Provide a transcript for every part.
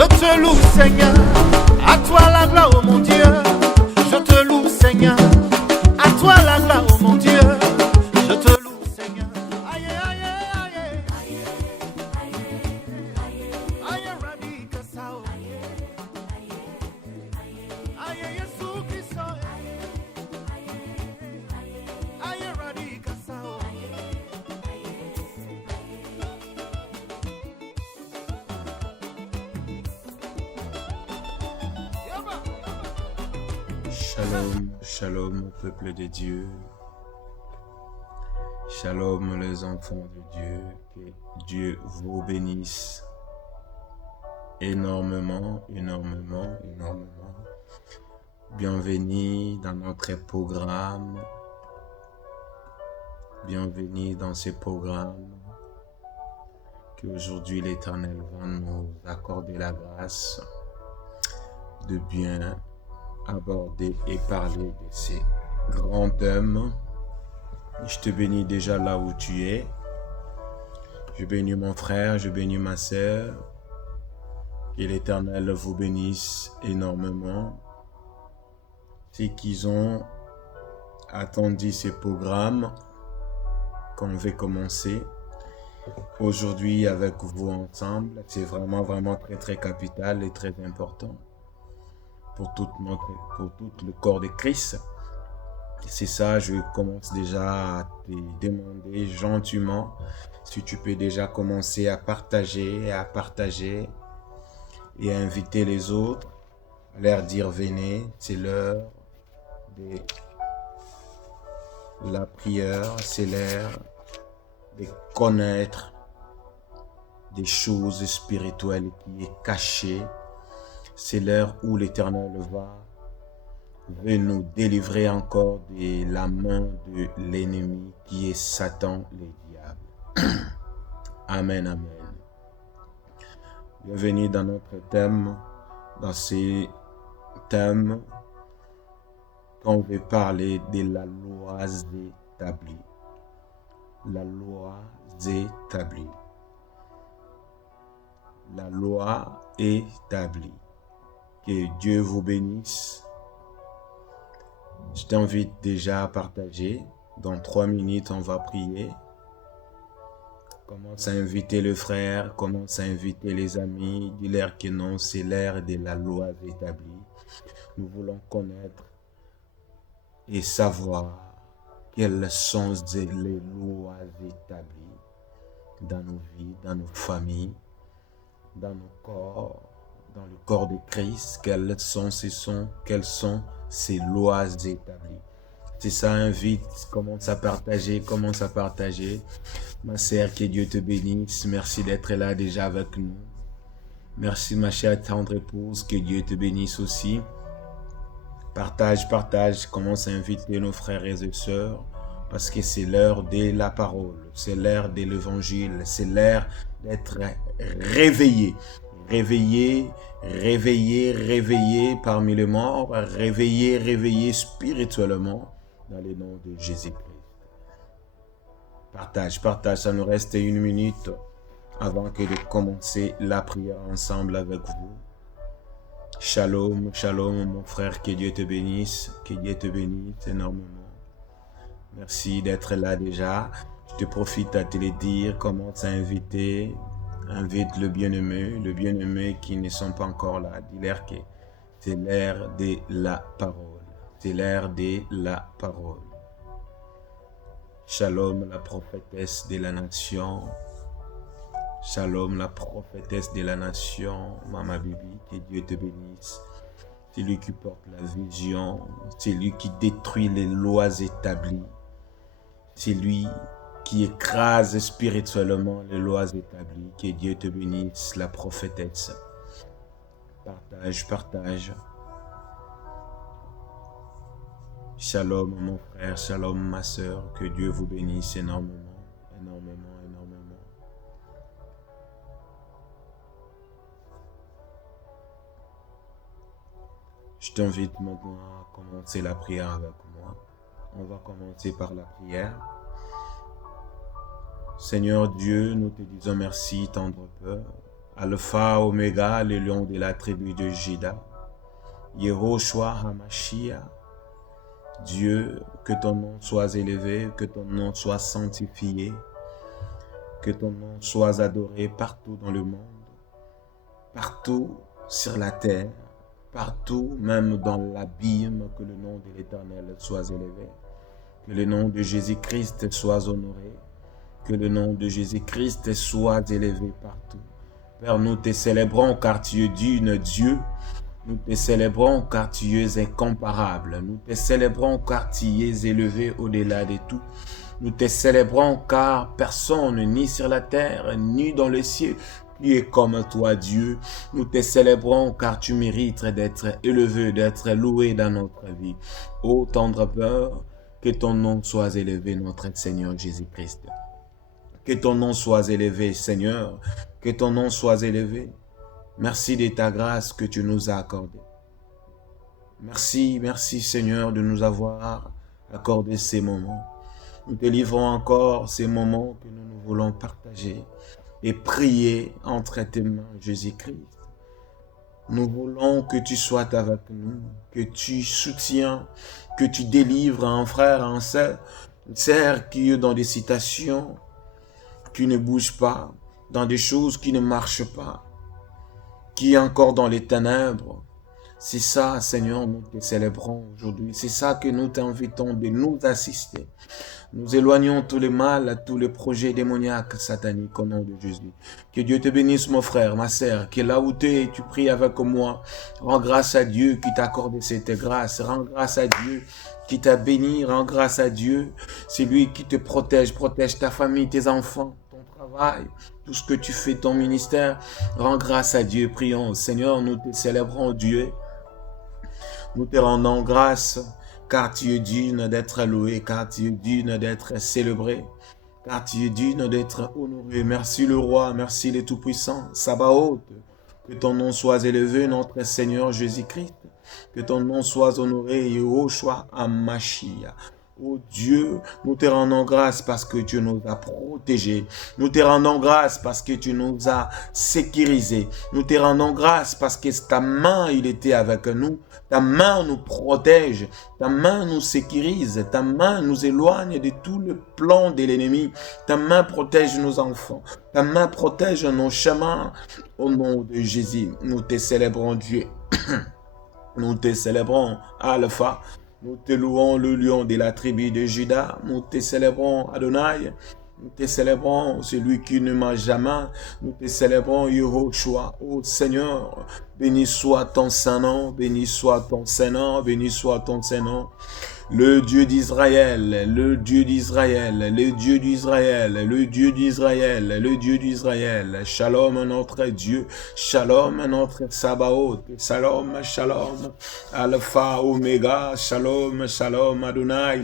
Je te loue, Seigneur. À toi la gloire, oh mon Dieu. Je te loue, Seigneur. À toi la gloire, oh mon Dieu. Je te loue, Seigneur. Aïe, aïe, aïe, aïe. Aïe, radika sao. Aïe, Yesu Christo. Aïe, radika sao. Shalom, shalom au peuple de Dieu. Shalom les enfants de Dieu. Que Dieu vous bénisse énormément, énormément, énormément. Bienvenue dans notre programme. Bienvenue dans ce programme. Qu'aujourd'hui l'Éternel va nous accorder la grâce de bien aborder et parler de ces grands thèmes. Je te bénis déjà là où tu es. Je bénis mon frère, je bénis ma sœur. Que l'Éternel vous bénisse énormément. C'est qu'ils ont attendu ce programme qu'on va commencer aujourd'hui avec vous ensemble. C'est vraiment très très capital et très important pour tout le corps de Christ. C'est ça, je commence déjà à te demander gentiment si tu peux déjà commencer à partager et à inviter les autres, à leur dire venez, c'est l'heure de la prière, c'est l'heure de connaître des choses spirituelles qui est cachées. C'est l'heure où l'Éternel veut nous délivrer encore de la main de l'ennemi qui est Satan, le diable. Amen, amen. Bienvenue dans notre thème, dans ces thèmes qu'on veut parler de la loi établie. La loi établie. La loi établie. Que Dieu vous bénisse. Je t'invite déjà à partager. Dans 3 minutes, on va prier. Commence à inviter le frère, commence à inviter les amis. Dis-leur que non, c'est l'ère de la loi établie. Nous voulons connaître et savoir quelles sont les lois établies dans nos vies, dans nos familles, dans nos corps, dans le corps de Christ. Quelles sont ces lois établies. C'est ça, invite, commence à partager. Ma sœur, que Dieu te bénisse. Merci d'être là déjà avec nous. Merci ma chère tendre épouse, que Dieu te bénisse aussi. Partage. Commence à inviter nos frères et sœurs parce que c'est l'heure de la parole. C'est l'heure de l'évangile. C'est l'heure d'être réveillé. Réveillé parmi les morts, réveillé spirituellement dans le nom de Jésus-Christ. Partage, ça nous reste 1 minute avant que de commencer la prière ensemble avec vous. Shalom, mon frère, que Dieu te bénisse énormément. Merci d'être là déjà. Je te profite à te le dire, commence à invite le bien-aimé qui ne sont pas encore là. Dis-leur que c'est l'ère de la parole. C'est l'ère de la parole. Shalom, la prophétesse de la nation. Shalom, la prophétesse de la nation. Maman Bibi, que Dieu te bénisse. C'est lui qui porte la vision. C'est lui qui détruit les lois établies. C'est lui qui écrase spirituellement les lois établies. Que Dieu te bénisse, la prophétesse. Partage. Shalom mon frère, shalom ma sœur. Que Dieu vous bénisse énormément. Je t'invite maintenant à commencer la prière avec moi. On va commencer par la prière. Seigneur Dieu, nous te disons merci, tendre Père. Alpha, Oméga, le lion de la tribu de Juda. Yehoshua HaMashiach. Dieu, que ton nom soit élevé, que ton nom soit sanctifié, que ton nom soit adoré partout dans le monde, partout sur la terre, partout, même dans l'abîme, que le nom de l'Éternel soit élevé, que le nom de Jésus-Christ soit honoré, que le nom de Jésus-Christ soit élevé partout. Père, nous te célébrons car tu es digne Dieu. Nous te célébrons car tu es incomparable. Nous te célébrons car tu es élevé au-delà de tout. Nous te célébrons car personne, ni sur la terre, ni dans les cieux, qui est comme toi, Dieu. Nous te célébrons car tu mérites d'être élevé, d'être loué dans notre vie. Ô tendre Père, que ton nom soit élevé, notre Seigneur Jésus-Christ. Que ton nom soit élevé, Seigneur. Que ton nom soit élevé. Merci de ta grâce que tu nous as accordée. Merci Seigneur de nous avoir accordé ces moments. Nous te livrons encore ces moments que nous voulons partager et prier entre tes mains, Jésus-Christ. Nous voulons que tu sois avec nous, que tu soutiens, que tu délivres un frère, un sœur qui est dans des situations qui ne bougent pas, dans des choses qui ne marchent pas, qui est encore dans les ténèbres. C'est ça, Seigneur, nous te célébrons aujourd'hui. C'est ça que nous t'invitons de nous assister. Nous éloignons tout le mal, tous les projets démoniaques, sataniques, au nom de Jésus. Que Dieu te bénisse, mon frère, ma sœur, que là où tu es, tu pries avec moi. Rends grâce à Dieu qui t'a accordé cette grâce. Rends grâce à Dieu qui t'a béni. Rends grâce à Dieu. C'est lui qui te protège. Protège ta famille, tes enfants, ton travail, tout ce que tu fais, ton ministère. Rends grâce à Dieu. Prions. Seigneur, nous te célébrons, Dieu. Nous te rendons grâce, car tu es digne d'être loué, car tu es digne d'être célébré, car tu es digne d'être honoré. Merci le roi, merci le Tout-Puissant, Sabaoth. Que ton nom soit élevé, notre Seigneur Jésus-Christ. Que ton nom soit honoré, Yehoshua HaMashiach. Oh Dieu, nous te rendons grâce parce que tu nous as protégés. Nous te rendons grâce parce que tu nous as sécurisés. Nous te rendons grâce parce que ta main, il était avec nous. Ta main nous protège. Ta main nous sécurise. Ta main nous éloigne de tout le plan de l'ennemi. Ta main protège nos enfants. Ta main protège nos chemins. Au nom de Jésus, nous te célébrons Dieu. Nous te célébrons Alpha. Nous te louons le lion de la tribu de Juda. Nous te célébrons Adonai. Nous te célébrons celui qui ne ment jamais. Nous te célébrons Yehoshua. Ô Seigneur, béni soit ton Saint-Nom, béni soit ton Saint-Nom, béni soit ton Saint-Nom. Le Dieu d'Israël, le Dieu d'Israël, le Dieu d'Israël, le Dieu d'Israël, le Dieu d'Israël. Shalom notre Dieu, Shalom notre Sabaoth, Shalom, Shalom, Alpha, Oméga, Shalom, Shalom Adonai.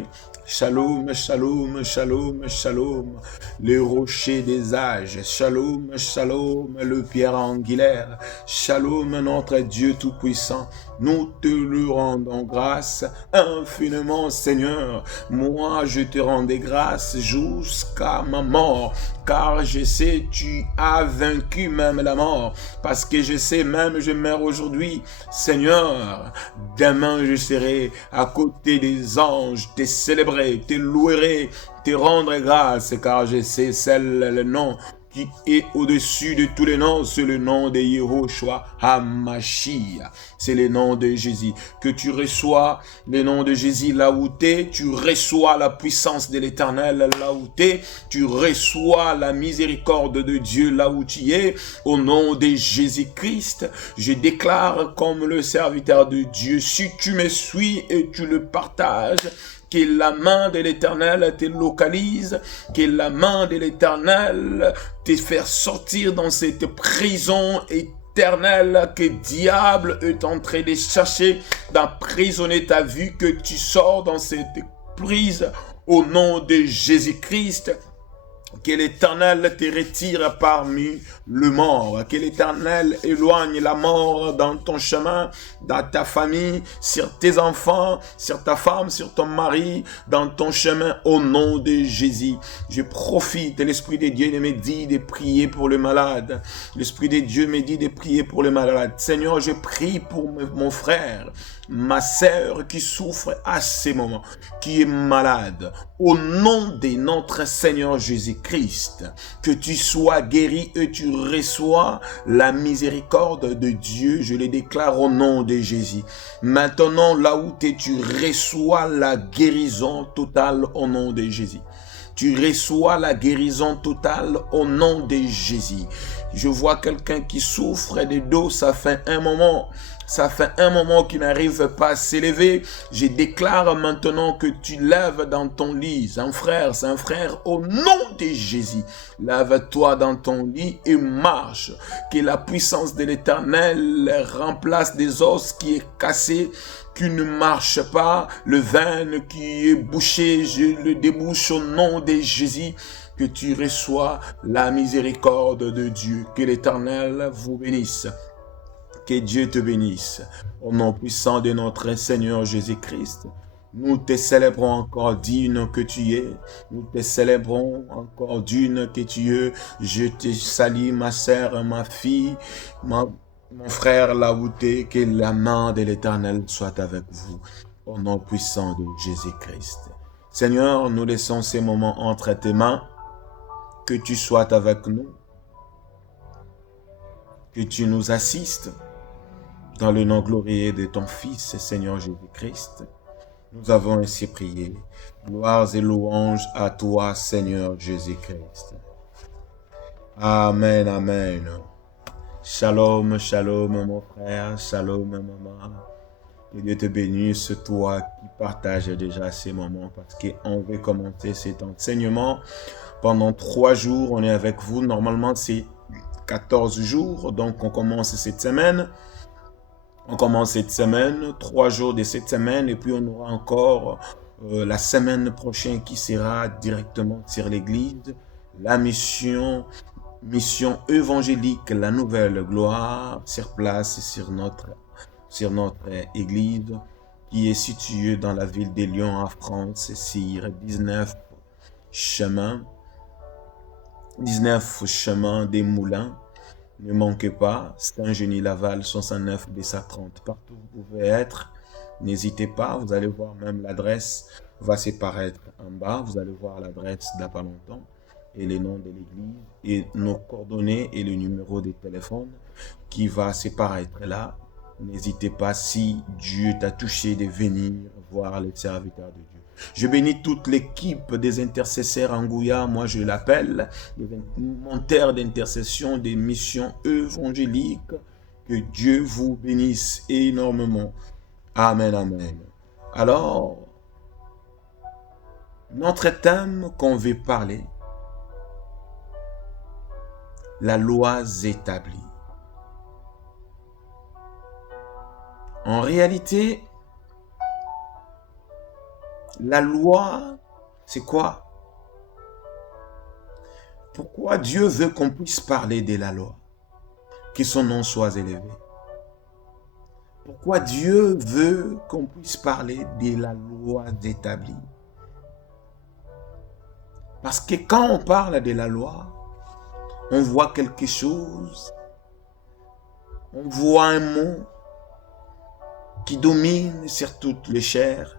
Shalom, shalom, shalom, shalom, le rocher des âges, shalom, shalom, le pierre angulaire, shalom, notre Dieu tout-puissant, nous te le rendons grâce infiniment, Seigneur. Moi, je te rendais grâce jusqu'à ma mort, car je sais tu as vaincu même la mort, parce que je sais même je meurs aujourd'hui, Seigneur. Demain, je serai à côté des anges, te célébrer, te louerai, te rendre grâce, car je sais le nom qui est au-dessus de tous les noms, c'est le nom de Yehoshua HaMashiach. C'est le nom de Jésus. Que tu reçois le nom de Jésus là où tu es, tu reçois la puissance de l'Éternel là où tu es, tu reçois la miséricorde de Dieu là où tu es. Au nom de Jésus-Christ, je déclare comme le serviteur de Dieu, si tu me suis et tu le partages, que la main de l'Éternel te localise, que la main de l'Éternel te fait sortir dans cette prison éternelle que diable est en train de chercher, d'emprisonner ta vie, que tu sors dans cette prise au nom de Jésus-Christ. Que l'Éternel te retire parmi le mort. Que l'Éternel éloigne la mort dans ton chemin, dans ta famille, sur tes enfants, sur ta femme, sur ton mari, dans ton chemin, au nom de Jésus. Je profite, l'Esprit de Dieu me dit de prier pour le malade. L'Esprit de Dieu me dit de prier pour le malade. Seigneur, je prie pour mon frère, ma sœur qui souffre à ces moments, qui est malade. Au nom de notre Seigneur Jésus-Christ, que tu sois guéri et tu reçois la miséricorde de Dieu. Je le déclare au nom de Jésus. Maintenant, là où tu reçois la guérison totale au nom de Jésus. Tu reçois la guérison totale au nom de Jésus. Je vois quelqu'un qui souffre de dos, ça fait un moment. Ça fait un moment qu'il n'arrive pas à s'élever. Je déclare maintenant que tu lèves dans ton lit. C'est un frère, au nom de Jésus. Lève-toi dans ton lit et marche. Que la puissance de l'Éternel remplace des os qui est cassé, qui ne marche pas, le veine qui est bouché, je le débouche au nom de Jésus. Que tu reçois la miséricorde de Dieu. Que l'Éternel vous bénisse. Que Dieu te bénisse. Au nom puissant de notre Seigneur Jésus-Christ, nous te célébrons encore digne que tu es. Nous te célébrons encore digne que tu es. Je te salue, ma sœur, ma fille, mon frère, là où tu es. Que la main de l'Éternel soit avec vous. Au nom puissant de Jésus-Christ. Seigneur, nous laissons ces moments entre tes mains. Que tu sois avec nous. Que tu nous assistes. Dans le nom glorieux de ton Fils, Seigneur Jésus-Christ, nous avons ainsi prié. Gloires et louanges à toi, Seigneur Jésus-Christ. Amen, amen. Shalom, shalom, mon frère. Shalom, maman. Que Dieu te bénisse, toi qui partages déjà ces moments, parce qu'on veut commencer cet enseignement. Pendant 3 jours, on est avec vous. Normalement, c'est 14 jours, donc on commence cette semaine. On commence cette semaine, 3 jours de cette semaine, et puis on aura encore la semaine prochaine qui sera directement sur l'église. La mission évangélique, la nouvelle gloire, sur place sur notre église, qui est située dans la ville de Lyon en France, sur 19 chemin des Moulins. Ne manquez pas, Saint-Genis-Laval, 69 B130, partout où vous pouvez être. N'hésitez pas, vous allez voir même l'adresse va s'apparaître en bas. Vous allez voir l'adresse d'à pas longtemps et les noms de l'église et nos coordonnées et le numéro de téléphone qui va s'apparaître là. N'hésitez pas, si Dieu t'a touché, de venir voir les serviteurs de Dieu. Je bénis toute l'équipe des intercesseurs en Gouya. Moi, je l'appelle les monteur d'intercession des missions évangéliques. Que Dieu vous bénisse énormément. Amen, amen. Alors, notre thème qu'on veut parler, la loi établie. En réalité, la loi, c'est quoi? Pourquoi Dieu veut qu'on puisse parler de la loi? Que son nom soit élevé. Pourquoi Dieu veut qu'on puisse parler de la loi établie? Parce que quand on parle de la loi, on voit quelque chose, on voit un mot qui domine sur toutes les chairs,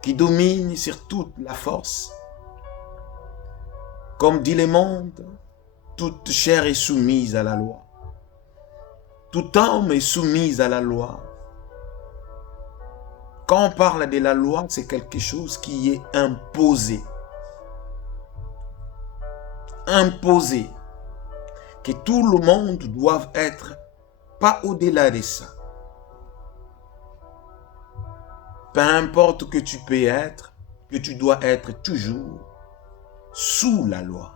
qui domine sur toute la force. Comme dit le monde, toute chair est soumise à la loi. Tout homme est soumis à la loi. Quand on parle de la loi, c'est quelque chose qui est imposé. Imposé. Que tout le monde doit être, pas au-delà de ça. Peu importe que tu peux être, que tu dois être toujours sous la loi.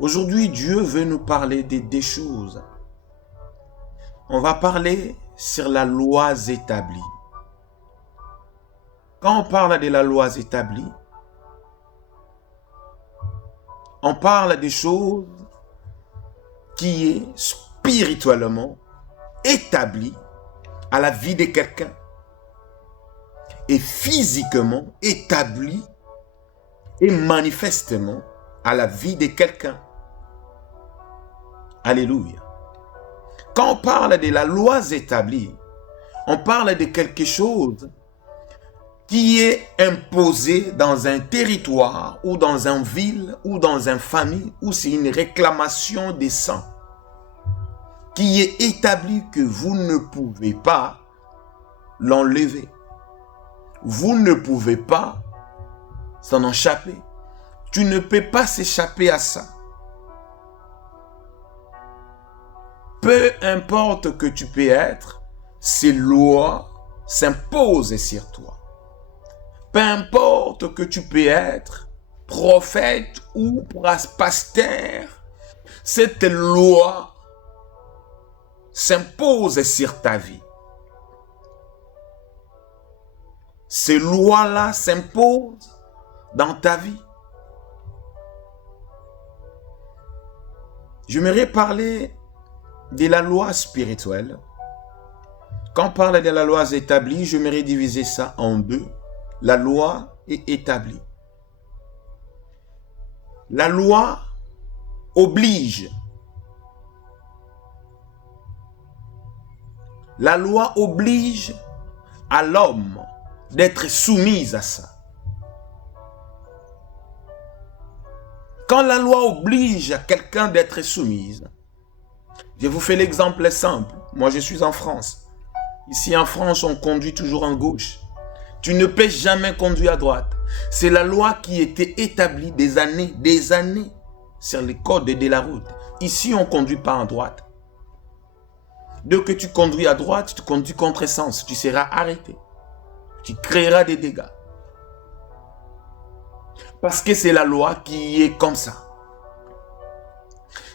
Aujourd'hui, Dieu veut nous parler de 2 choses. On va parler sur la loi établie. Quand on parle de la loi établie, on parle des choses qui est spirituellement établi à la vie de quelqu'un et physiquement établi et manifestement à la vie de quelqu'un. Alléluia. Quand on parle de la loi établie, on parle de quelque chose qui est imposé dans un territoire ou dans une ville ou dans une famille où c'est une réclamation des sangs qui est établi que vous ne pouvez pas l'enlever. Vous ne pouvez pas s'en échapper. Tu ne peux pas s'échapper à ça. Peu importe que tu peux être, ces lois s'imposent sur toi. Peu importe que tu peux être prophète ou pasteur, cette loi s'impose sur ta vie. Ces lois-là s'imposent dans ta vie. J'aimerais parler de la loi spirituelle. Quand on parle de la loi établie, j'aimerais diviser ça en deux. La loi est établie. La loi oblige. La loi oblige à l'homme d'être soumise à ça. Quand la loi oblige à quelqu'un d'être soumise, je vous fais l'exemple simple. Moi, je suis en France. Ici, en France, on conduit toujours en gauche. Tu ne peux jamais conduire à droite. C'est la loi qui était établie des années sur les codes de la route. Ici, on ne conduit pas en droite. Dès que tu conduis à droite, tu conduis contre-sens. Tu seras arrêté. Tu créeras des dégâts. Parce que c'est la loi qui est comme ça.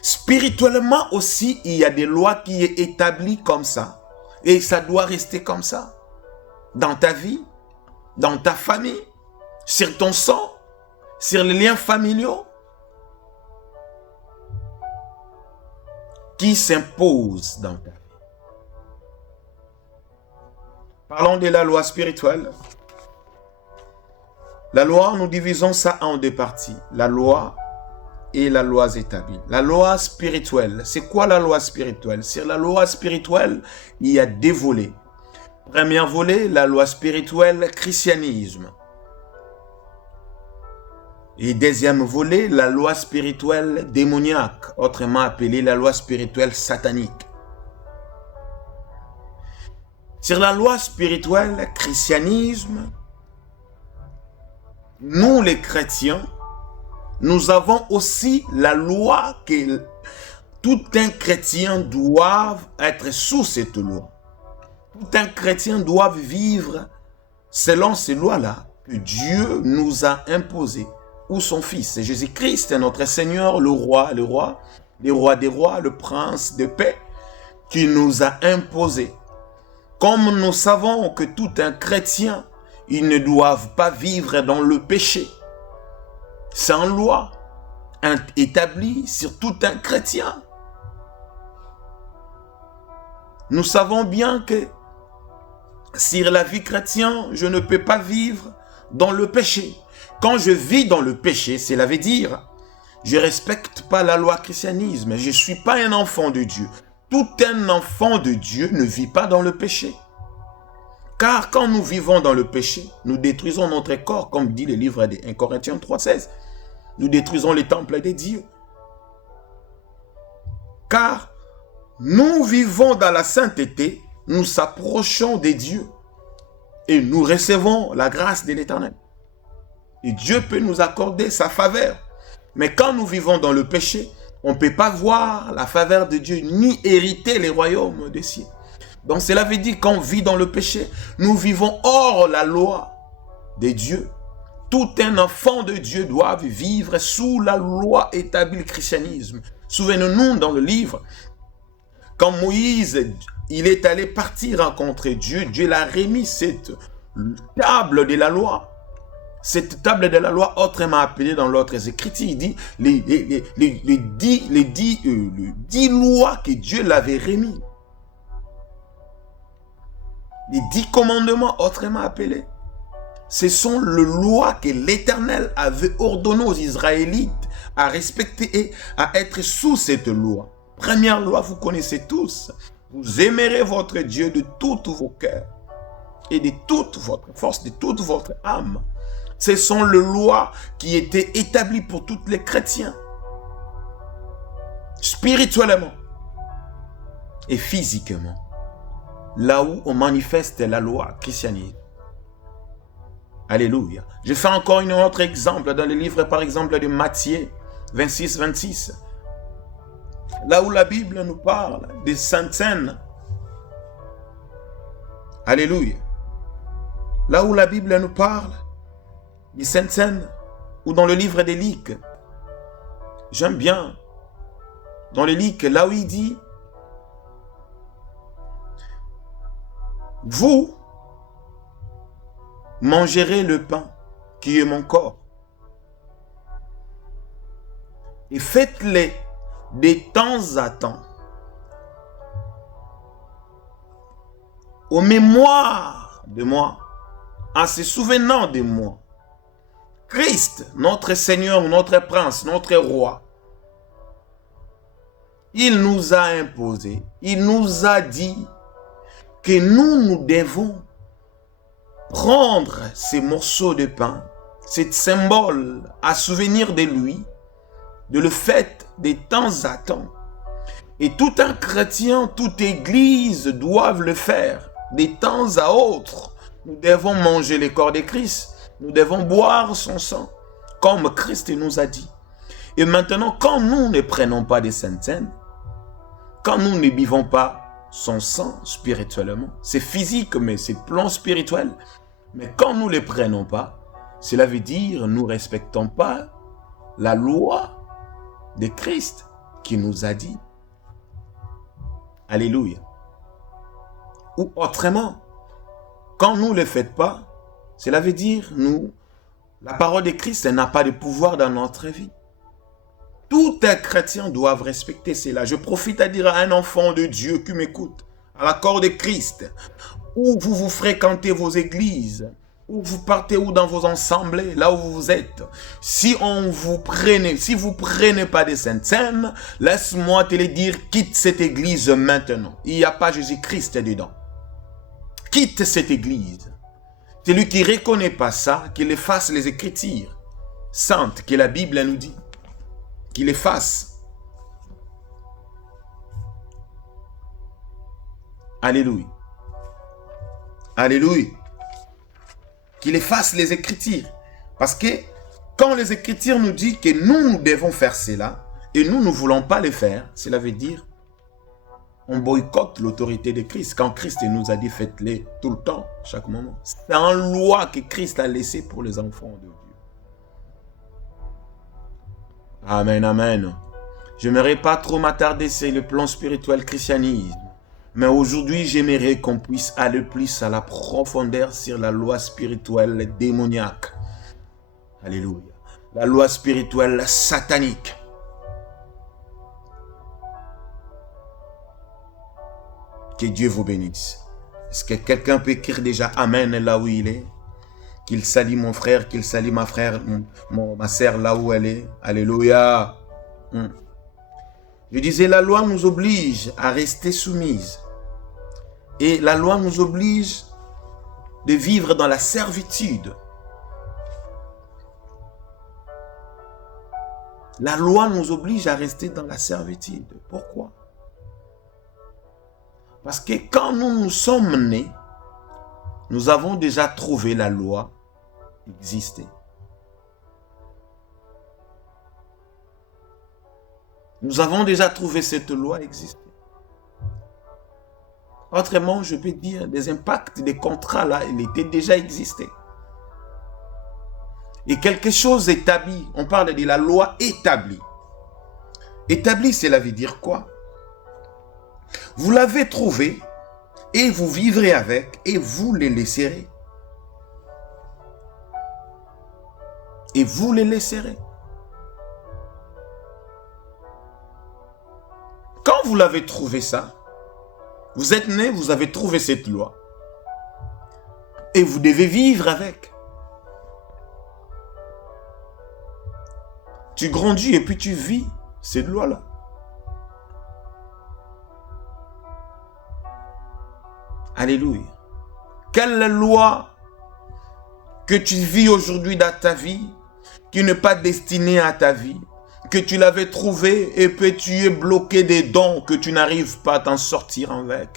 Spirituellement aussi, il y a des lois qui sont établies comme ça. Et ça doit rester comme ça. Dans ta vie, dans ta famille, sur ton sang, sur les liens familiaux, qui s'imposent dans ta vie. Parlons de la loi spirituelle. La loi, nous divisons ça en deux parties. La loi et la loi établie. La loi spirituelle, c'est quoi la loi spirituelle? Sur la loi spirituelle, il y a deux volets. Premier volet, la loi spirituelle, christianisme. Et deuxième volet, la loi spirituelle démoniaque, autrement appelée la loi spirituelle satanique. Sur la loi spirituelle, christianisme, nous les chrétiens, nous avons aussi la loi que tout un chrétien doit être sous cette loi. Tout un chrétien doit vivre selon ces lois-là que Dieu nous a imposées. Ou son Fils, Jésus-Christ, notre Seigneur, le roi des rois, le prince de paix, qui nous a imposées. Comme nous savons que tout un chrétien, ils ne doivent pas vivre dans le péché. C'est une loi établie sur tout un chrétien. Nous savons bien que sur la vie chrétienne, je ne peux pas vivre dans le péché. Quand je vis dans le péché, cela veut dire je ne respecte pas la loi christianisme. Je ne suis pas un enfant de Dieu. Tout un enfant de Dieu ne vit pas dans le péché. Car quand nous vivons dans le péché, nous détruisons notre corps, comme dit le livre de 1 Corinthiens 3,16. Nous détruisons les temples de Dieu. Car nous vivons dans la sainteté, nous s'approchons de Dieu et nous recevons la grâce de l'Éternel. Et Dieu peut nous accorder sa faveur. Mais quand nous vivons dans le péché, on ne peut pas voir la faveur de Dieu ni hériter les royaumes des cieux. Donc cela veut dire qu'on vit dans le péché, nous vivons hors la loi de Dieu. Tout un enfant de Dieu doit vivre sous la loi établie du christianisme. Souvenez-nous dans le livre, quand Moïse, il est allé partir rencontrer Dieu, Dieu l'a remis cette table de la loi. cette table de la loi, autrement appelée dans l'autre écriture, il dit les 10 lois que Dieu l'avait remis. Les 10 commandements, autrement appelés. Ce sont les lois que l'Éternel avait ordonné aux Israélites à respecter et à être sous cette loi. Première loi, vous connaissez tous. Vous aimerez votre Dieu de tous vos cœurs et de toute votre force, de toute votre âme. Ce sont les lois qui étaient établies pour tous les chrétiens, spirituellement et physiquement, là où on manifeste la loi christianisme. Alléluia. Je fais encore un autre exemple dans le livre, par exemple, de Matthieu 26-26. Là où la Bible nous parle des saintes scènes. Alléluia. Là où la Bible nous parle des saintes scènes, ou dans le livre des Luc. J'aime bien. Dans le Luc, là où il dit, vous mangerez le pain qui est mon corps. Et faites-le de temps à temps, aux mémoires de moi, en se souvenant de moi. Christ, notre Seigneur, notre Prince, notre Roi, il nous a imposé, il nous a dit que nous devons prendre ces morceaux de pain, ce symbole à souvenir de lui, de le fait de temps à temps. Et tout un chrétien, toute église doivent le faire de temps à autre. Nous devons manger le corps de Christ, nous devons boire son sang, comme Christ nous a dit. Et maintenant, quand nous ne prenons pas des saintes scènes, quand nous ne buvons pas son sang spirituellement, c'est physique, mais c'est plan spirituel. Mais quand nous ne les prenons pas, cela veut dire nous ne respectons pas la loi de Christ qui nous a dit. Alléluia. Ou autrement, quand nous ne le faites pas, cela veut dire la parole de Christ n'a pas de pouvoir dans notre vie. Tout un chrétien doit respecter cela. Je profite à dire à un enfant de Dieu qui m'écoute, à la corps de Christ, où vous fréquentez vos églises, où vous partez ou dans vos assemblées, là où vous êtes. Si vous prenez pas des saintes scènes, laisse-moi te le dire, quitte cette église maintenant. Il n'y a pas Jésus-Christ dedans. Quitte cette église. Celui qui ne reconnaît pas ça, qu'il efface les Écritures saintes que la Bible nous dit. Qu'il efface. Alléluia. Alléluia. Qu'il efface les Écritures. Parce que quand les Écritures nous disent que nous devons faire cela, et nous ne voulons pas le faire, cela veut dire on boycotte l'autorité de Christ. Quand Christ nous a dit faites-le tout le temps, chaque moment. C'est une loi que Christ a laissée pour les enfants de Dieu. Amen, amen. Je n'aimerais pas trop m'attarder sur le plan spirituel christianisme. Mais aujourd'hui, j'aimerais qu'on puisse aller plus à la profondeur sur la loi spirituelle démoniaque. Alléluia. La loi spirituelle satanique. Que Dieu vous bénisse. Est-ce que quelqu'un peut écrire déjà Amen là où il est? Qu'il salue mon frère, qu'il salue ma frère, ma sœur là où elle est. Alléluia. Je disais, la loi nous oblige à rester soumise. Et la loi nous oblige de vivre dans la servitude. La loi nous oblige à rester dans la servitude. Pourquoi? Parce que quand nous sommes nés, nous avons déjà trouvé la loi exister. Nous avons déjà trouvé cette loi exister. Autrement, je peux dire, des impacts des contrats là, il était déjà existé. Et quelque chose établi, on parle de la loi établie. Établie, cela veut dire quoi? Vous l'avez trouvé et vous vivrez avec et vous les laisserez. et vous les laisserez. Quand vous l'avez trouvé ça, vous êtes né, vous avez trouvé cette loi. Et vous devez vivre avec. Tu grandis et puis tu vis cette loi-là. Alléluia. Quelle loi que tu vis aujourd'hui dans ta vie, qui n'est pas destinée à ta vie, que tu l'avais trouvée et puis tu es bloqué des dons que tu n'arrives pas à t'en sortir avec.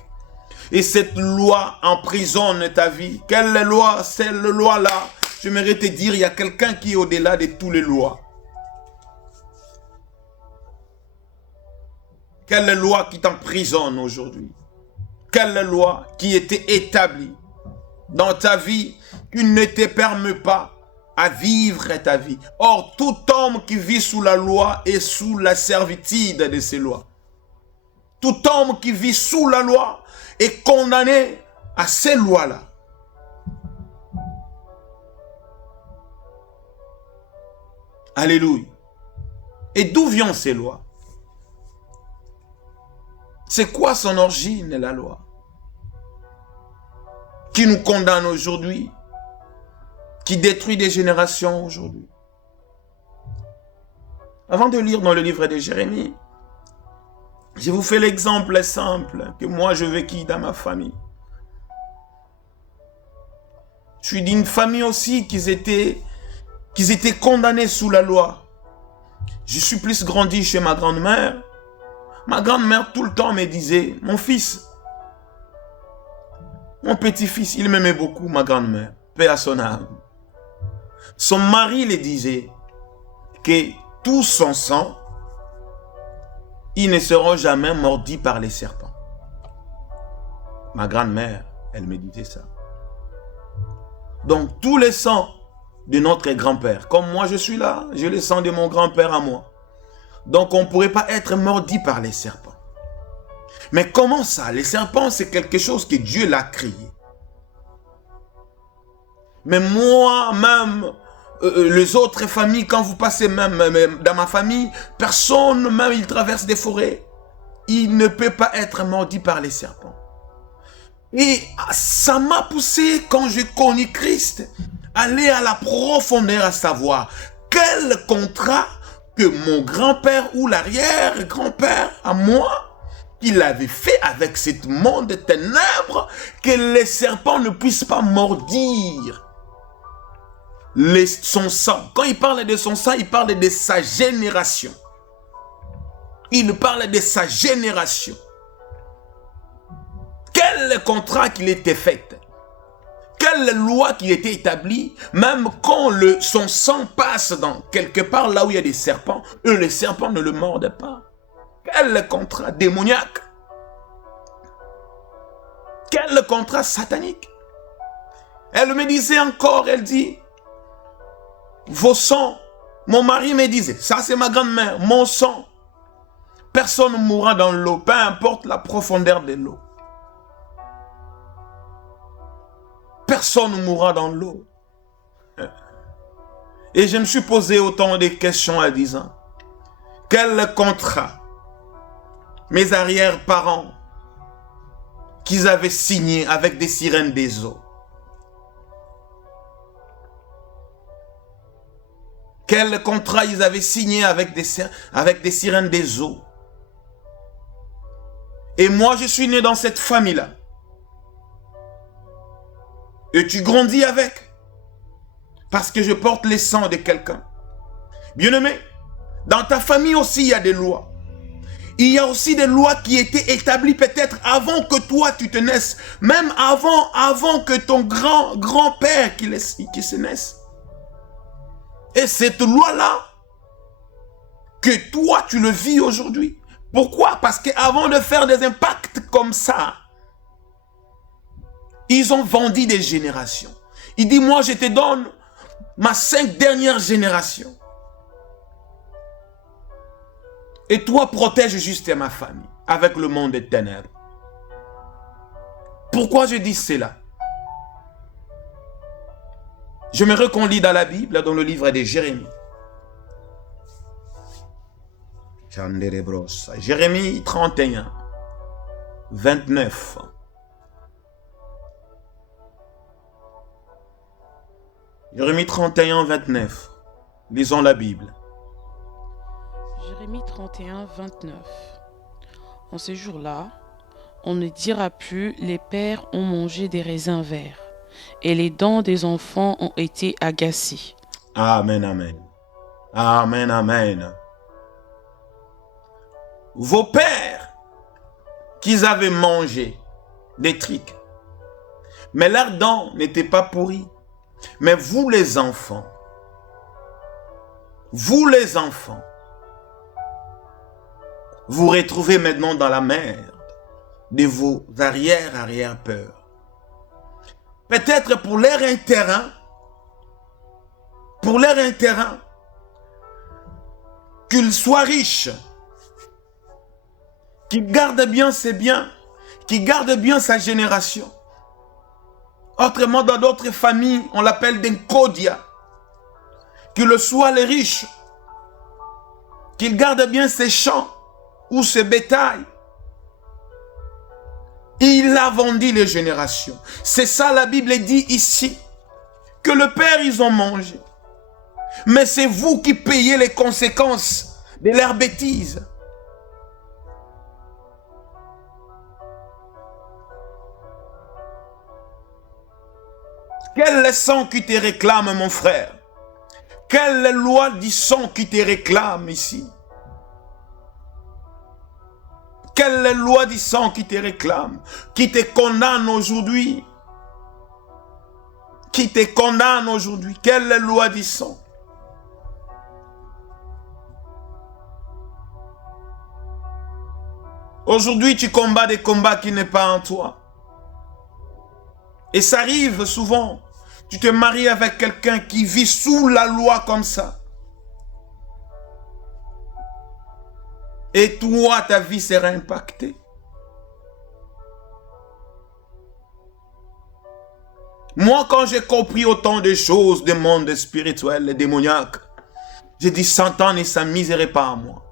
Et cette loi emprisonne ta vie. Quelle loi? Cette loi-là, j'aimerais te dire, il y a quelqu'un qui est au-delà de toutes les lois. Quelle loi qui t'emprisonne aujourd'hui? Quelle loi qui était établie dans ta vie, qui ne te permet pas à vivre ta vie? Or, tout homme qui vit sous la loi est sous la servitude de ces lois. Tout homme qui vit sous la loi est condamné à ces lois-là. Alléluia. Et d'où viennent ces lois? C'est quoi son origine, la loi? Qui nous condamne aujourd'hui? Qui détruit des générations aujourd'hui? Avant de lire dans le livre de Jérémie, je vous fais l'exemple simple que moi je vécu dans ma famille. Je suis d'une famille aussi qui étaient condamnés sous la loi. Je suis plus grandi chez ma grand-mère. Ma grand-mère tout le temps me disait, mon fils, mon petit-fils, il m'aimait beaucoup, ma grand-mère, paix à son âme. Son mari lui disait que tout son sang, ils ne seront jamais mordis par les serpents. Ma grand-mère, elle me disait ça. Donc, tous les sangs de notre grand-père, comme moi je suis là, j'ai le sang de mon grand-père à moi. Donc, on ne pourrait pas être mordi par les serpents. Mais comment ça? Les serpents, c'est quelque chose que Dieu l'a créé. Mais moi-même, les autres familles, quand vous passez même dans ma famille, personne, même il traverse des forêts, il ne peut pas être mordi par les serpents. Et ça m'a poussé, quand j'ai connu Christ, aller à la profondeur à savoir quel contrat que mon grand-père ou l'arrière-grand-père à moi, il avait fait avec ce monde de ténèbres, que les serpents ne puissent pas mordir son sang. Quand il parle de son sang, il parle de sa génération. Il parle de sa génération. Quel contrat qu'il était fait? Quelle loi qui était établie, même quand son sang passe dans quelque part là où il y a des serpents, les serpents ne le mordent pas. Quel contrat démoniaque! Quel contrat satanique! Elle me disait encore, elle dit, vos sangs, mon mari me disait, ça c'est ma grand-mère, mon sang, personne ne mourra dans l'eau, peu importe la profondeur de l'eau. Personne ne mourra dans l'eau. Et je me suis posé autant de questions à 10 ans. Quel contrat mes arrière-parents qu'ils avaient signé avec des sirènes des eaux? Quel contrat ils avaient signé avec des sirènes des eaux? Et moi, je suis né dans cette famille-là. Et tu grandis avec. Parce que je porte le sang de quelqu'un. Bien-aimé, dans ta famille aussi, il y a des lois. Il y a aussi des lois qui étaient établies peut-être avant que toi tu te naisses. Même avant que ton grand-père qui se naisse. Et cette loi-là, que toi tu le vis aujourd'hui. Pourquoi? Parce qu'avant de faire des impacts comme ça, ils ont vendu des générations. Il dit, moi je te donne ma 5 dernières générations. Et toi protège juste ma famille avec le monde des ténèbres. Pourquoi je dis cela? J'aimerais qu'on lit dans la Bible, dans le livre de Jérémie. Jérémie 31, 29. Jérémie 31, 29. Lisons la Bible. Jérémie 31, 29. En ces jours-là, on ne dira plus « Les pères ont mangé des raisins verts et les dents des enfants ont été agacées. » Amen, amen. Amen, amen. Vos pères, qu'ils avaient mangé des trucs, mais leurs dents n'étaient pas pourries. Mais vous les enfants, vous retrouvez maintenant dans la merde de vos arrière-peurs. Peut-être pour leur intérêt, qu'ils soient riches, qu'ils gardent bien ses biens, qu'ils gardent bien sa génération. Autrement, dans d'autres familles, on l'appelle des kodia. Qu'il soit les riches, qu'il garde bien ses champs ou ses bétails. Il a vendu les générations. C'est ça la Bible dit ici. Que le Père, ils ont mangé. Mais c'est vous qui payez les conséquences de leurs bêtises. Quelle leçon qui te réclame, mon frère? Quelle loi du sang qui te réclame ici? Quelle loi du sang qui te réclame? Qui te condamne aujourd'hui? Qui te condamne aujourd'hui? Quelle loi du sang? Aujourd'hui, tu combats des combats qui n'est pas en toi. Et ça arrive souvent. Tu te maries avec quelqu'un qui vit sous la loi comme ça. Et toi, ta vie sera impactée. Moi, quand j'ai compris autant de choses du monde spirituel et démoniaque, j'ai dit, Satan ne s'amuserait pas à moi.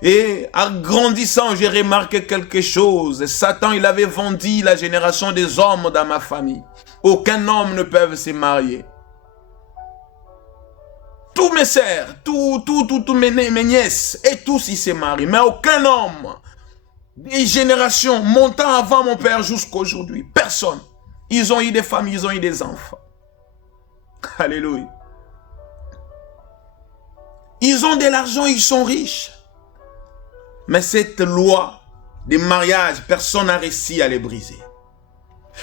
Et en grandissant, j'ai remarqué quelque chose. Satan, il avait vendu la génération des hommes dans ma famille. Aucun homme ne peut se marier. Tous mes sœurs, tous mes nièces, et tous ils se marient. Mais aucun homme, des générations montant avant mon père jusqu'aujourd'hui, personne. Ils ont eu des familles, ils ont eu des enfants. Alléluia. Ils ont de l'argent, ils sont riches. Mais cette loi des mariages, personne n'a réussi à les briser.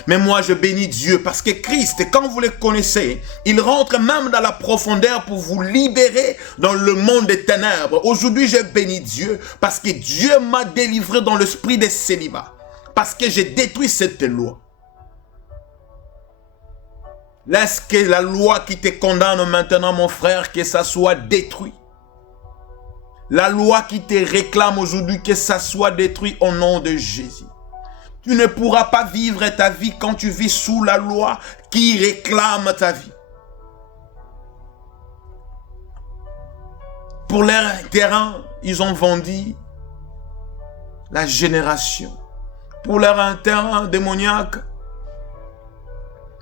Mais moi, je bénis Dieu parce que Christ, quand vous le connaissez, il rentre même dans la profondeur pour vous libérer dans le monde des ténèbres. Aujourd'hui, je bénis Dieu parce que Dieu m'a délivré dans l'esprit des célibats. Parce que j'ai détruit cette loi. Laisse que la loi qui te condamne maintenant, mon frère, que ça soit détruit. La loi qui te réclame aujourd'hui, que ça soit détruit au nom de Jésus. Tu ne pourras pas vivre ta vie quand tu vis sous la loi qui réclame ta vie. Pour leur terrain, ils ont vendu la génération. Pour leur terrain démoniaque,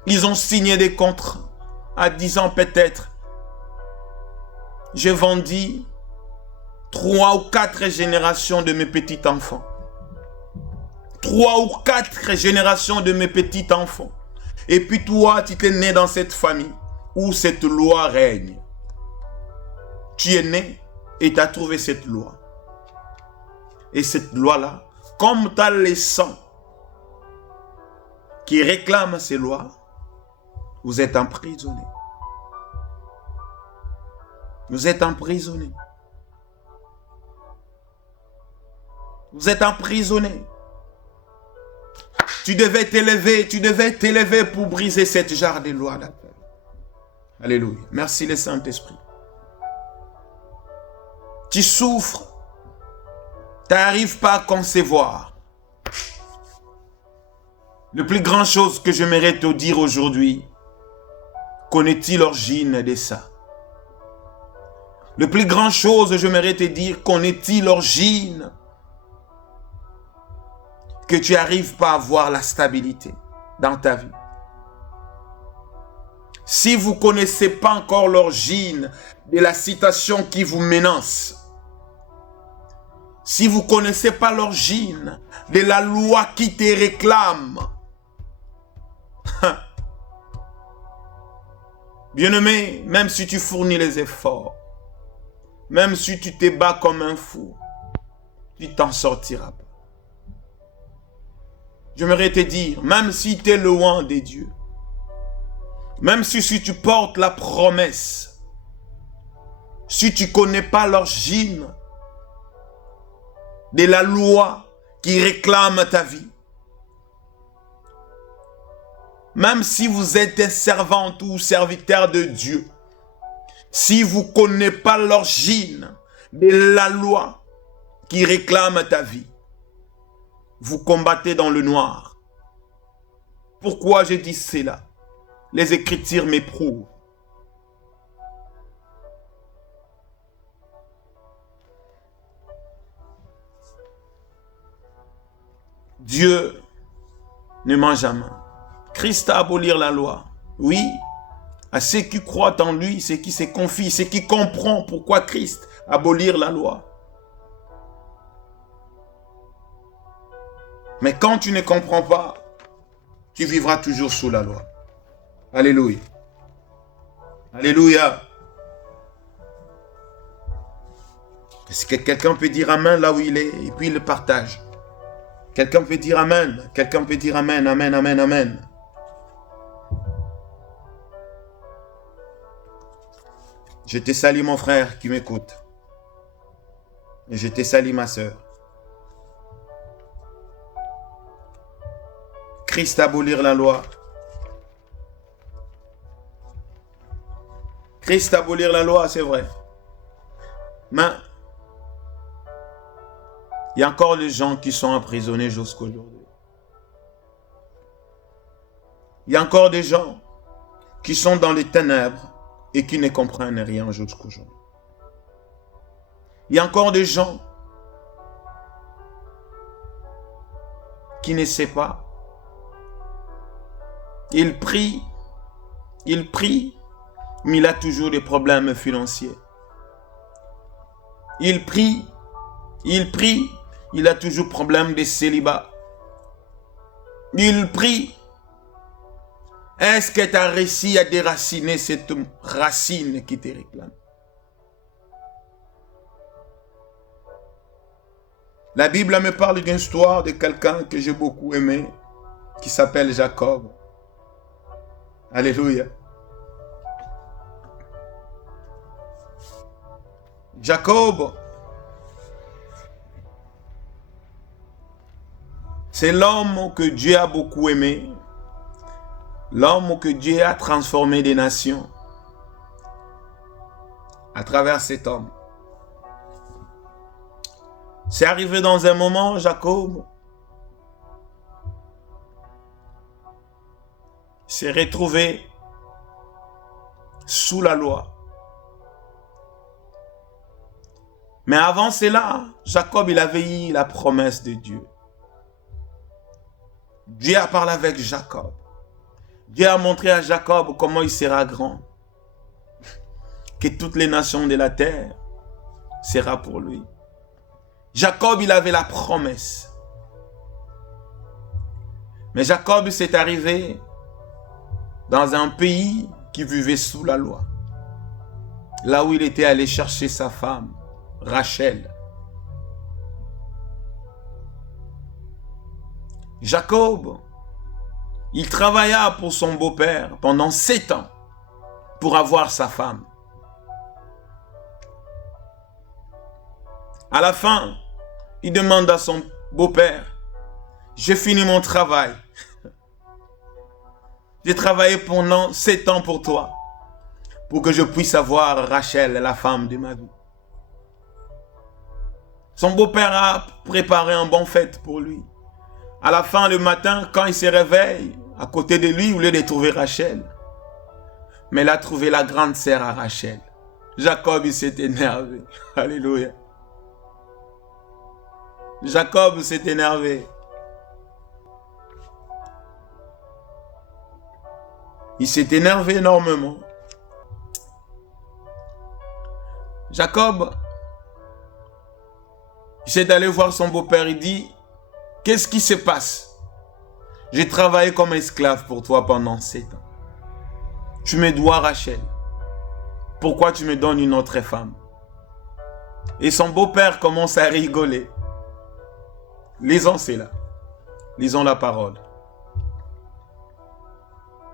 ils ont signé des contrats à 10 ans peut-être. J'ai vendu 3 ou 4 générations de mes petits-enfants. 3 ou 4 générations de mes petits-enfants. Et puis toi, tu t'es né dans cette famille où cette loi règne. Tu es né et tu as trouvé cette loi. Et cette loi-là, comme tu as les sangs qui réclament ces lois, vous êtes emprisonnés. Vous êtes emprisonnés. Vous êtes emprisonnés. Tu devais t'élever pour briser cette jarre de loi. Alléluia. Merci le Saint-Esprit. Tu souffres. Tu n'arrives pas à concevoir. Le plus grand chose que j'aimerais te dire aujourd'hui, Connais-tu l'origine de ça? Le plus grand chose, j'aimerais te dire, connais-tu l'origine que tu n'arrives pas à voir la stabilité dans ta vie? Si vous ne connaissez pas encore l'origine de la situation qui vous menace, si vous ne connaissez pas l'origine de la loi qui te réclame, bien-aimé, même si tu fournis les efforts, même si tu te bats comme un fou, tu t'en sortiras pas. J'aimerais te dire, même si tu es loin de Dieu, même si tu portes la promesse, si tu ne connais pas l'origine de la loi qui réclame ta vie, même si vous êtes servante ou serviteur de Dieu, si vous ne connaissez pas l'origine de la loi qui réclame ta vie, vous combattez dans le noir. Pourquoi je dis cela? Les Écritures m'éprouvent. Dieu ne ment jamais. Christ a abolir la loi. Oui, à ceux qui croient en lui, ceux qui se confient, ceux qui comprennent pourquoi Christ a abolir la loi. Mais quand tu ne comprends pas, tu vivras toujours sous la loi. Alléluia. Alléluia. Est-ce que quelqu'un peut dire amen là où il est et puis il le partage? Quelqu'un peut dire amen. Quelqu'un peut dire amen, amen, amen, amen. Je te salue mon frère qui m'écoute. Et je te salue ma soeur. Christ a abolir la loi. Christ a abolir la loi, c'est vrai. Mais il y a encore des gens qui sont emprisonnés jusqu'aujourd'hui. Il y a encore des gens qui sont dans les ténèbres et qui ne comprennent rien jusqu'aujourd'hui. Il y a encore des gens qui ne savent pas. Il prie, mais il a toujours des problèmes financiers. Il prie, il a toujours problème de célibat. Il prie. Est-ce que tu as réussi à déraciner cette racine qui te réclame? La Bible me parle d'une histoire de quelqu'un que j'ai beaucoup aimé, qui s'appelle Jacob. Alléluia. Jacob, c'est l'homme que Dieu a beaucoup aimé, l'homme que Dieu a transformé des nations à travers cet homme. C'est arrivé dans un moment, Jacob s'est retrouvé sous la loi. Mais avant cela, Jacob, il avait eu la promesse de Dieu. Dieu a parlé avec Jacob. Dieu a montré à Jacob comment il sera grand. Que toutes les nations de la terre sera pour lui. Jacob, il avait la promesse. Mais Jacob s'est arrivé dans un pays qui vivait sous la loi. Là où il était allé chercher sa femme, Rachel. Jacob, il travailla pour son beau-père pendant 7 ans pour avoir sa femme. À la fin, il demande à son beau-père, j'ai fini mon travail. J'ai travaillé pendant 7 ans pour toi, pour que je puisse avoir Rachel, la femme de ma vie. Son beau-père a préparé un bon fête pour lui. À la fin, le matin, quand il se réveille, à côté de lui, il voulait trouver Rachel. Mais il a trouvé la grande sœur à Rachel. Jacob, il s'est énervé. Alléluia. Jacob s'est énervé. Il s'est énervé énormément. Jacob, il s'est allé voir son beau-père. Il dit, qu'est-ce qui se passe? J'ai travaillé comme esclave pour toi pendant 7 ans. Tu me dois Rachel. Pourquoi tu me donnes une autre femme? Et son beau-père commence à rigoler. Lisons cela. Lisons la parole.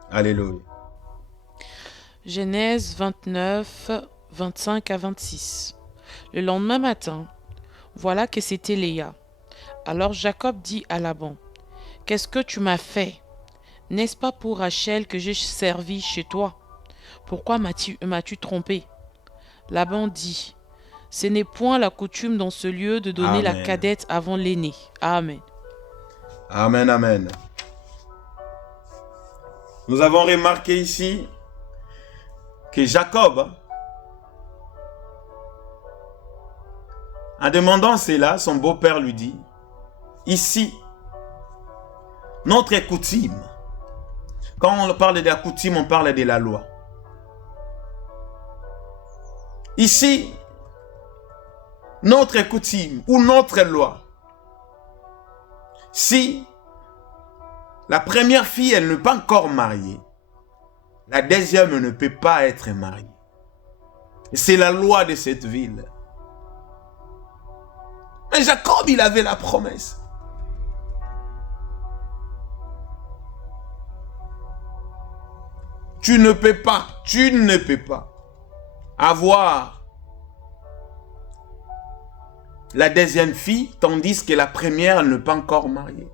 Alléluia. Genèse 29, 25 à 26. Le lendemain matin, voilà que c'était Léa. Alors Jacob dit à Laban, « Qu'est-ce que tu m'as fait? N'est-ce pas pour Rachel que j'ai servi chez toi? Pourquoi m'as-tu trompé? » Laban dit, « Ce n'est point la coutume dans ce lieu de donner la cadette avant l'aînée. » Amen. Amen, amen. Nous avons remarqué ici que Jacob, en demandant cela, son beau-père lui dit, « Ici, notre coutume, quand on parle de la coutume, on parle de la loi. Ici, notre coutume ou notre loi, si la première fille, elle n'est pas encore mariée, la deuxième ne peut pas être mariée. C'est la loi de cette ville. Mais Jacob, il avait la promesse. Tu ne peux pas avoir la deuxième fille, tandis que la première n'est pas encore mariée.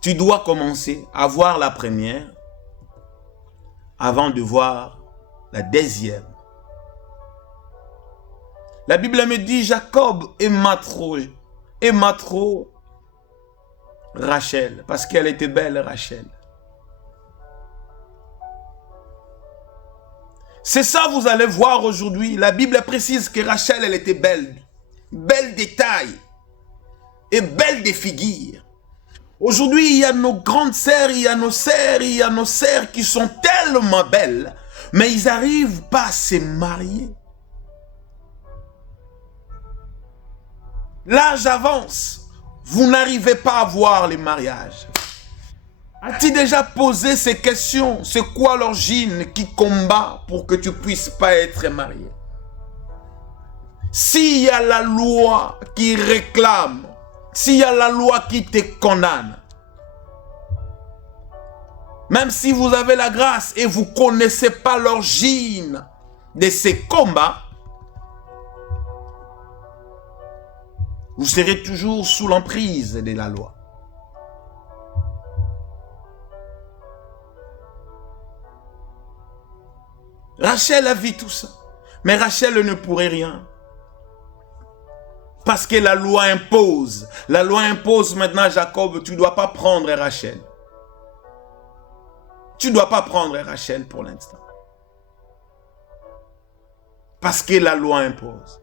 Tu dois commencer à voir la première avant de voir la deuxième. La Bible me dit, Jacob aima trop Rachel, parce qu'elle était belle, Rachel. C'est ça, vous allez voir aujourd'hui. La Bible précise que Rachel, elle était belle. Belle de taille et belle de figure. Aujourd'hui, il y a nos grandes sœurs, il y a nos sœurs qui sont tellement belles, mais ils n'arrivent pas à se marier. L'âge avance, vous n'arrivez pas à voir les mariages. As-tu déjà posé ces questions? C'est quoi l'origine qui combat pour que tu ne puisses pas être marié? S'il y a la loi qui réclame, s'il y a la loi qui te condamne, même si vous avez la grâce et vous ne connaissez pas l'origine de ces combats, vous serez toujours sous l'emprise de la loi. Rachel a vu tout ça, mais Rachel ne pourrait rien. Parce que la loi impose. La loi impose maintenant, Jacob, tu ne dois pas prendre Rachel. Tu ne dois pas prendre Rachel pour l'instant. Parce que la loi impose.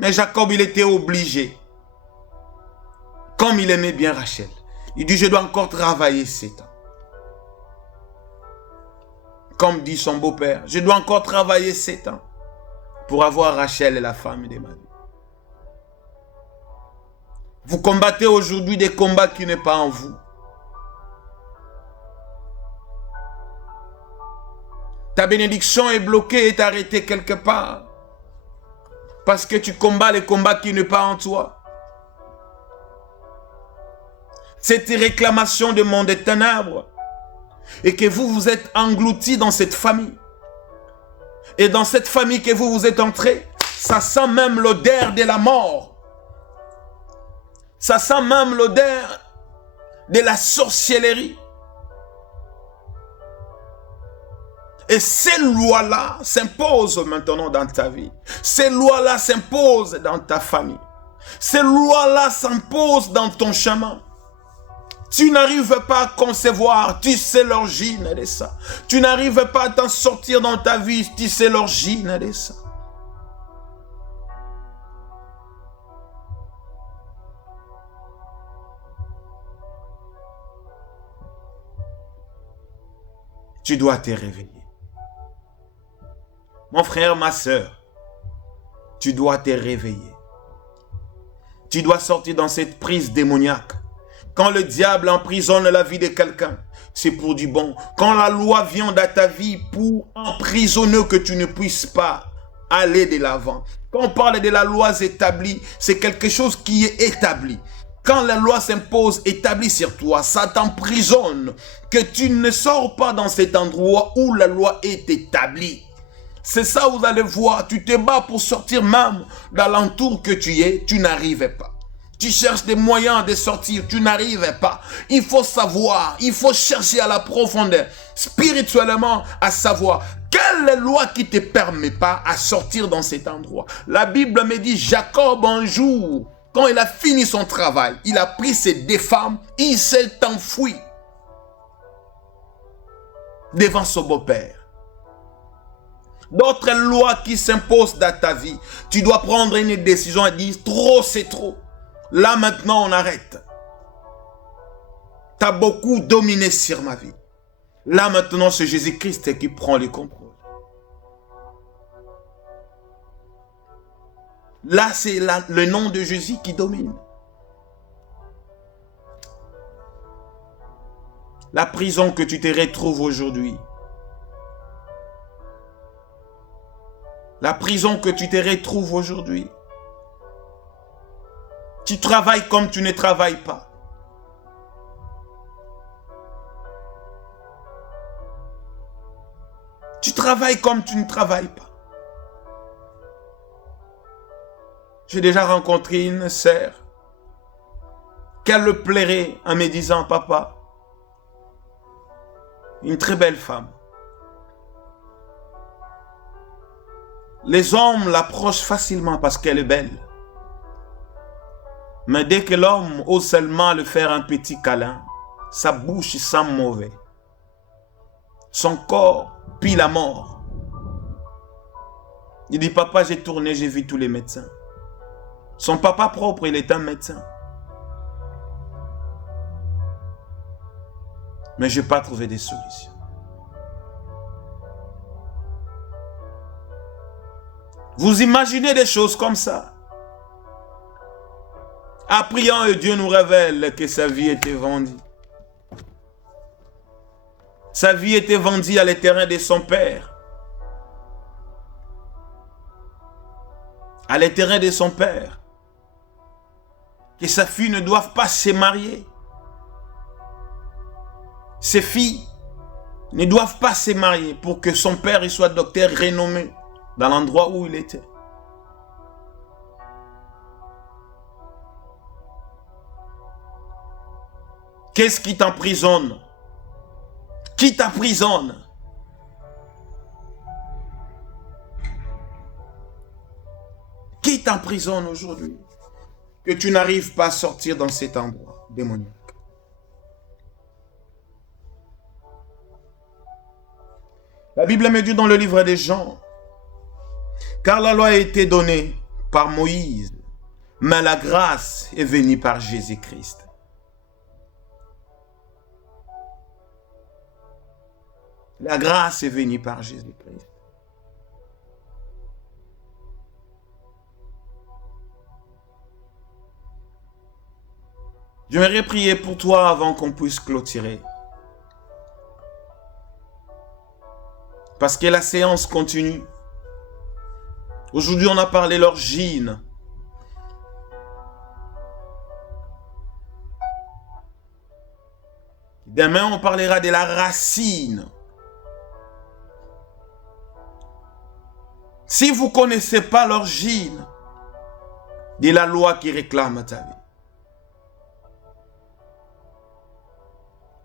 Mais Jacob, il était obligé. Comme il aimait bien Rachel. Il dit, je dois encore travailler 7 ans. Comme dit son beau-père, je dois encore travailler 7 ans pour avoir Rachel et la femme de ma vie. Vous combattez aujourd'hui des combats qui n'est pas en vous. Ta bénédiction est bloquée et est arrêtée quelque part. Parce que tu combats les combats qui n'est pas en toi. Cette réclamation de monde est un arbre. Et que vous vous êtes engloutis dans cette famille. Et dans cette famille que vous êtes entrés, ça sent même l'odeur de la mort. Ça sent même l'odeur de la sorcellerie. Et ces lois-là s'imposent maintenant dans ta vie. Ces lois-là s'imposent dans ta famille. Ces lois-là s'imposent dans ton chemin. Tu n'arrives pas à concevoir, tu sais l'origine de ça. Tu n'arrives pas à t'en sortir dans ta vie, tu sais l'origine de ça. Tu dois te réveiller. Mon frère, ma soeur, tu dois te réveiller. Tu dois sortir dans cette prise démoniaque. Quand le diable emprisonne la vie de quelqu'un, c'est pour du bon. Quand la loi vient dans ta vie pour emprisonner que tu ne puisses pas aller de l'avant. Quand on parle de la loi établie, c'est quelque chose qui est établi. Quand la loi s'impose, établie sur toi, ça t'emprisonne. Que tu ne sors pas dans cet endroit où la loi est établie. C'est ça, vous allez voir, tu te bats pour sortir même dans l'entour que tu es, tu n'arrives pas. Tu cherches des moyens de sortir, tu n'arrives pas. Il faut savoir, il faut chercher à la profondeur, spirituellement, à savoir quelle est la loi qui ne te permet pas à sortir dans cet endroit. La Bible me dit, Jacob un jour, quand il a fini son travail, il a pris ses 2 femmes, il s'est enfui devant son beau-père. D'autres lois qui s'imposent dans ta vie, tu dois prendre une décision et dire, trop c'est trop. Là maintenant on arrête. Tu as beaucoup dominé sur ma vie. Là maintenant c'est Jésus-Christ qui prend le contrôle. Là c'est le nom de Jésus qui domine. La prison que tu te retrouves aujourd'hui. La prison que tu te retrouves aujourd'hui. Tu travailles comme tu ne travailles pas. Tu travailles comme tu ne travailles pas. J'ai déjà rencontré une sœur qu'elle le plairait en me disant, papa, une très belle femme. Les hommes l'approchent facilement parce qu'elle est belle. Mais dès que l'homme ose seulement le faire un petit câlin, sa bouche sent mauvais. Son corps pue la mort. Il dit, papa, j'ai tourné, j'ai vu tous les médecins. Son papa propre, il est un médecin. Mais je n'ai pas trouvé de solution. Vous imaginez des choses comme ça. En priant, et Dieu nous révèle que sa vie était vendue. Sa vie était vendue à les terrains de son père. À les terrains de son père. Que sa fille ne doive pas se marier. Ses filles ne doivent pas se marier pour que son père il soit docteur renommé dans l'endroit où il était. Qu'est-ce qui t'emprisonne? Qui t'emprisonne? Qui t'emprisonne aujourd'hui? Que tu n'arrives pas à sortir dans cet endroit démoniaque. La Bible me dit dans le livre des Jean, car la loi a été donnée par Moïse, mais la grâce est venue par Jésus-Christ. La grâce est venue par Jésus-Christ. J'aimerais prier pour toi avant qu'on puisse clôturer. Parce que la séance continue. Aujourd'hui, on a parlé de l'origine. Demain, on parlera de la racine. Si vous ne connaissez pas l'origine de la loi qui réclame ta vie,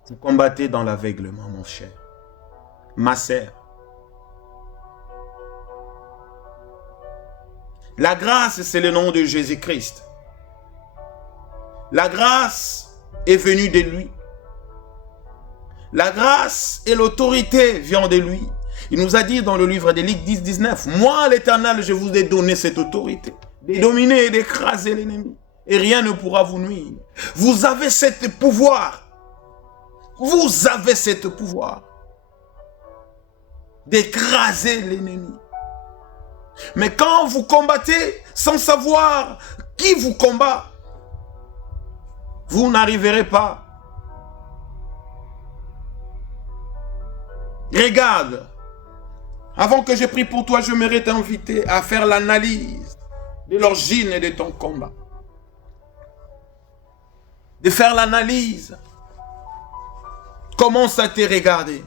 vous combattez dans l'aveuglement, mon cher, ma sœur. La grâce, c'est le nom de Jésus-Christ. La grâce est venue de lui. La grâce et l'autorité viennent de lui. Il nous a dit dans le livre des Luc 10, 19, « Moi, l'Éternel, je vous ai donné cette autorité, de dominer et d'écraser l'ennemi, et rien ne pourra vous nuire. » Vous avez ce pouvoir. Vous avez ce pouvoir d'écraser l'ennemi. Mais quand vous combattez sans savoir qui vous combat, vous n'arriverez pas. Regarde, avant que je prie pour toi, je m'aimerais t'inviter à faire l'analyse de l'origine de ton combat. De faire l'analyse. Comment ça t'est regardé?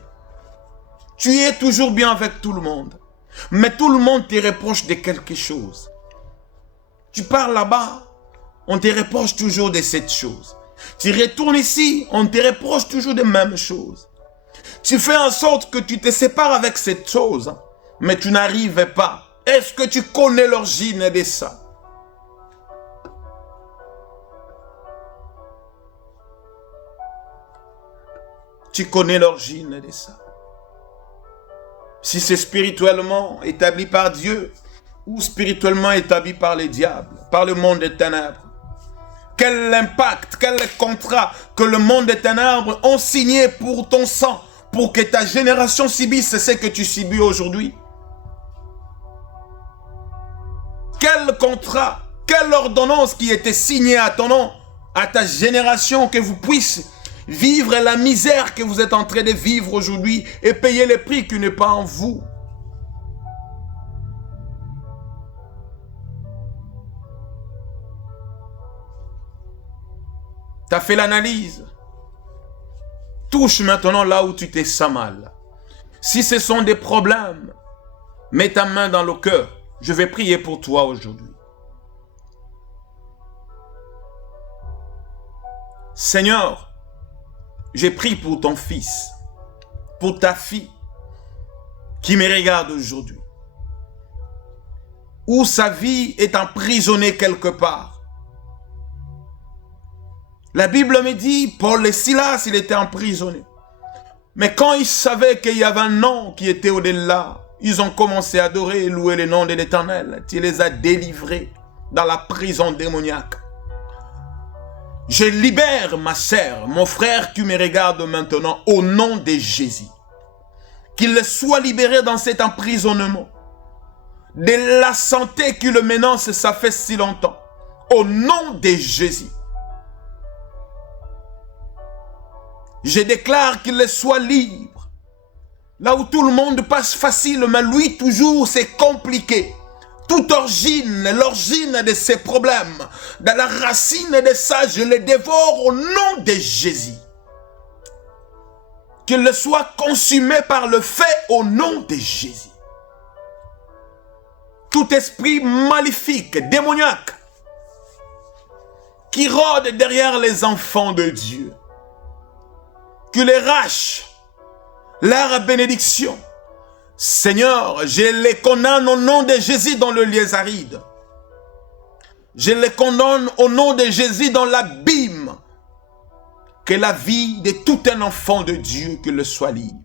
Tu es toujours bien avec tout le monde. Mais tout le monde te reproche de quelque chose. Tu pars là-bas, on te reproche toujours de cette chose. Tu retournes ici, on te reproche toujours des mêmes choses. Tu fais en sorte que tu te sépares avec cette chose, mais tu n'arrives pas. Est-ce que tu connais l'origine de ça? Tu connais l'origine de ça. Si c'est spirituellement établi par Dieu ou spirituellement établi par les diables, par le monde des ténèbres. Quel impact, quel contrat que le monde des ténèbres ont signé pour ton sang, pour que ta génération subisse ce que tu subis aujourd'hui. Quel contrat, quelle ordonnance qui était signée à ton nom, à ta génération, que vous puissiez vivre la misère que vous êtes en train de vivre aujourd'hui et payer le prix qui n'est pas en vous. Tu as fait l'analyse. Touche maintenant là où tu te sens mal. Si ce sont des problèmes, mets ta main dans le cœur. Je vais prier pour toi aujourd'hui. Seigneur, j'ai prié pour ton fils, pour ta fille qui me regarde aujourd'hui, où sa vie est emprisonnée quelque part. La Bible me dit, Paul et Silas, il était emprisonné. Mais quand ils savaient qu'il y avait un nom qui était au-delà, ils ont commencé à adorer et louer le nom de l'Éternel. Tu les as délivrés dans la prison démoniaque. Je libère ma sœur, mon frère qui me regarde maintenant au nom de Jésus. Qu'il soit libéré dans cet emprisonnement. De la santé qui le menace, ça fait si longtemps. Au nom de Jésus. Je déclare qu'il soit libre. Là où tout le monde passe facile, mais lui toujours c'est compliqué. Toute l'origine de ces problèmes, dans la racine de ça, je les dévore au nom de Jésus. Qu'il soit consumé par le feu au nom de Jésus. Tout esprit maléfique, démoniaque, qui rôde derrière les enfants de Dieu, qu'il arrache leur bénédiction. Seigneur, je les condamne au nom de Jésus dans le lieu aride. Je les condamne au nom de Jésus dans l'abîme. Que la vie de tout un enfant de Dieu, que le soit libre.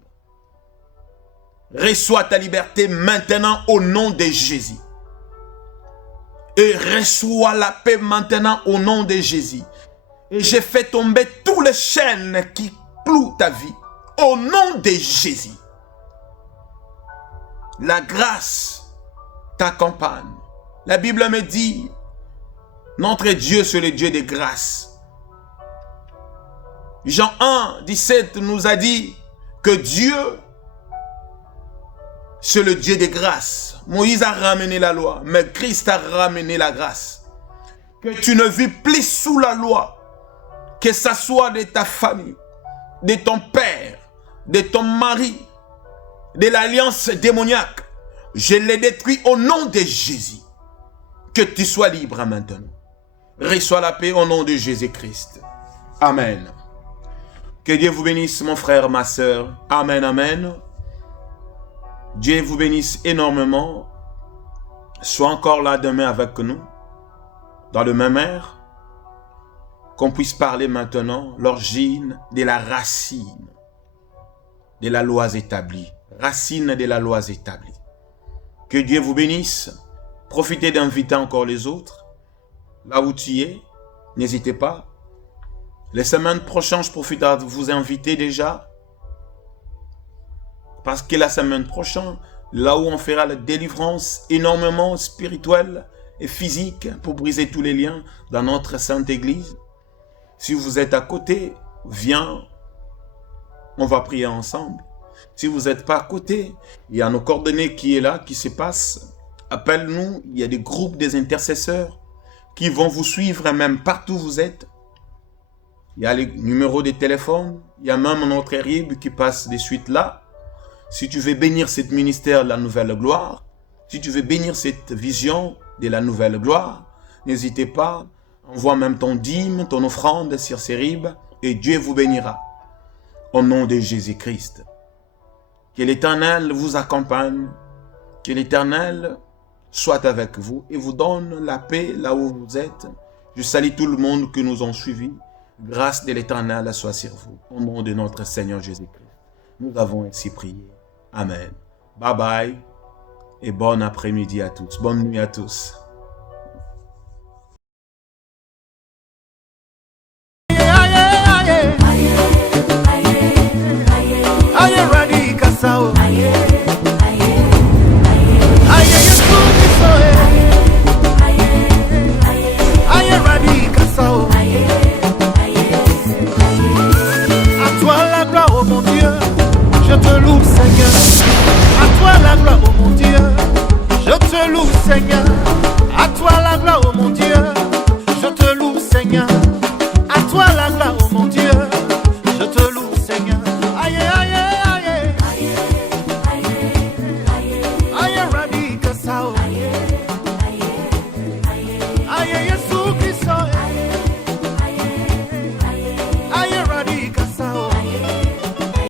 Reçois ta liberté maintenant au nom de Jésus. Et reçois la paix maintenant au nom de Jésus. Et je fais tomber tous les chaînes qui clouent ta vie au nom de Jésus. La grâce t'accompagne. La Bible me dit, notre Dieu, c'est le Dieu de grâce. Jean 1, 17 nous a dit que Dieu, c'est le Dieu de grâce. Moïse a ramené la loi, mais Christ a ramené la grâce. Que tu ne vis plus sous la loi, que ça soit de ta famille, de ton père, de ton mari, de l'alliance démoniaque. Je les détruis au nom de Jésus. Que tu sois libre maintenant. Reçois la paix au nom de Jésus-Christ. Amen. Que Dieu vous bénisse, mon frère, ma soeur. Amen, amen. Dieu vous bénisse énormément. Sois encore là demain avec nous, dans le même air, qu'on puisse parler maintenant l'origine de la racine de la loi établie. Racine de la loi établie. Que Dieu vous bénisse. Profitez d'inviter encore les autres. Là où tu es, n'hésitez pas. Les semaines prochaines, je profite à vous inviter déjà. Parce que la semaine prochaine, là où on fera la délivrance énormément spirituelle et physique pour briser tous les liens dans notre Sainte Église. Si vous êtes à côté, viens, on va prier ensemble. Si vous n'êtes pas à côté, il y a nos coordonnées qui est là, qui se passe. Appelle-nous, il y a des groupes des intercesseurs qui vont vous suivre même partout où vous êtes. Il y a les numéros de téléphone, il y a même notre RIB qui passe de suite là. Si tu veux bénir ce ministère de la nouvelle gloire, si tu veux bénir cette vision de la nouvelle gloire, n'hésitez pas, envoie même ton dîme, ton offrande sur ces RIB et Dieu vous bénira. Au nom de Jésus-Christ. Que l'Éternel vous accompagne, que l'Éternel soit avec vous et vous donne la paix là où vous êtes. Je salue tout le monde qui nous ont suivis. Grâce de l'Éternel soit sur vous. Au nom de notre Seigneur Jésus-Christ. Nous avons ainsi prié. Amen. Bye bye et bon après-midi à tous. Bonne nuit à tous. Je te loue, Seigneur. À toi la gloire, oh mon Dieu. Je te loue, Seigneur.